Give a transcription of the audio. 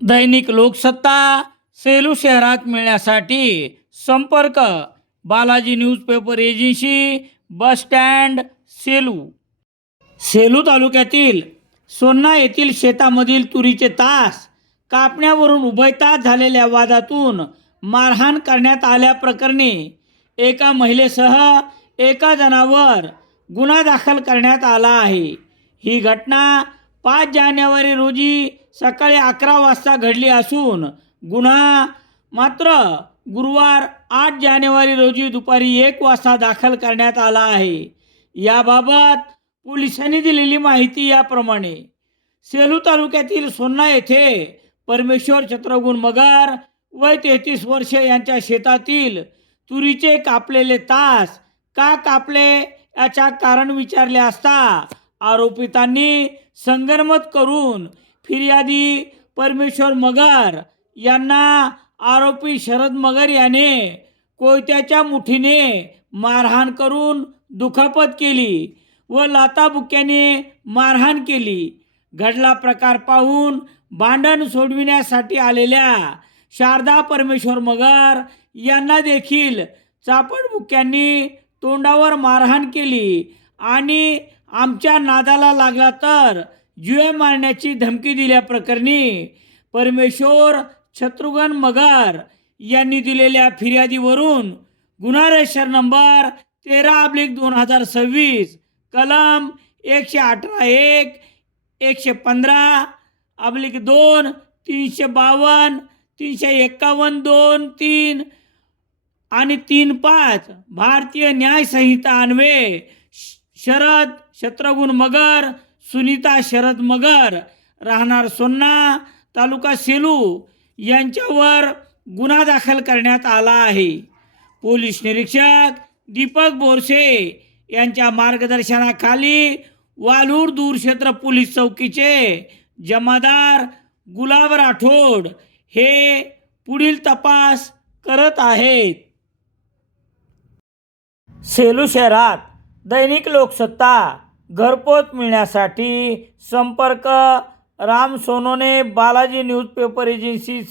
दैनिक लोकसत्ता सेलू शहरात मिळण्यासाठी संपर्क Balaji newspaper agency, bus stand, Selu. Selu तालुक्यातील सोन्ना येथील शेतामधील तुरीचे तास कापण्यावरून उभयतास झालेल्या वादातून मारहाण करण्यात आल्याप्रकरणी एका महिलेसह एका जणावर गुन्हा दाखल करण्यात आला आहे. ही घटना 5 जानेवारी रोजी सकाळी 11 वाजता घडली असून गुन्हा मात्र गुरुवार 8 जानेवारी रोजी दुपारी 1 वाजता दाखल करण्यात आला आहे. याबाबत पोलिसांनी दिलेली माहिती याप्रमाणे: सेलू तालुक्यातील सोन्ना येथे परमेश्वर छत्रगुण मगर वय 33 वर्ष यांच्या शेतातील तुरीचे कापलेले तास का कापले याच्या कारण विचारले असता आरोपितांनी संगनमत करून फिर्यादी परमेश्वर मगर यांना आरोपी शरद मगर याने कोयत्याच्या मुठीने मारहाण करून दुखापत केली व लाथाबुक्क्याने मारहाण केली. घडला प्रकार पाहून भांडण सोडविण्यासाठी आलेल्या शारदा परमेश्वर मगर यांना देखील चापडबुक्क्यांनी तोंडावर मारहाण केली आणि आमच्या नादाला लागला तर जीवे मारण्याची धमकी दिल्याप्रकरणी परमेश्वर छत्रगुण मगर यांनी दिलेल्या फिर्यादीवरून गुन्हा रजिस्टर नंबर 13/2026 कलम 118(1), 115/2, 352, 351(2)(3) आणि 3(5) भारतीय न्याय संहिता अन्वये शरद छत्रगुण मगर, सुनीता शरद मगर, राहणार सोन्ना, तालुका सेलू यांच्यावर गुन्हा दाखल करण्यात आला आहे. पोलीस निरीक्षक दीपक बोरसे यांच्या मार्गदर्शनाखाली वालूर दूरक्षेत्र पोलीस चौकीचे जमादार गुलाब राठोड हे पुढील तपास करत आहेत. सेलू शहरात दैनिक लोकसत्ता घरपोच मिळण्यासाठी संपर्क राम सोनोने, बालाजी न्यूजपेपर एजन्सी.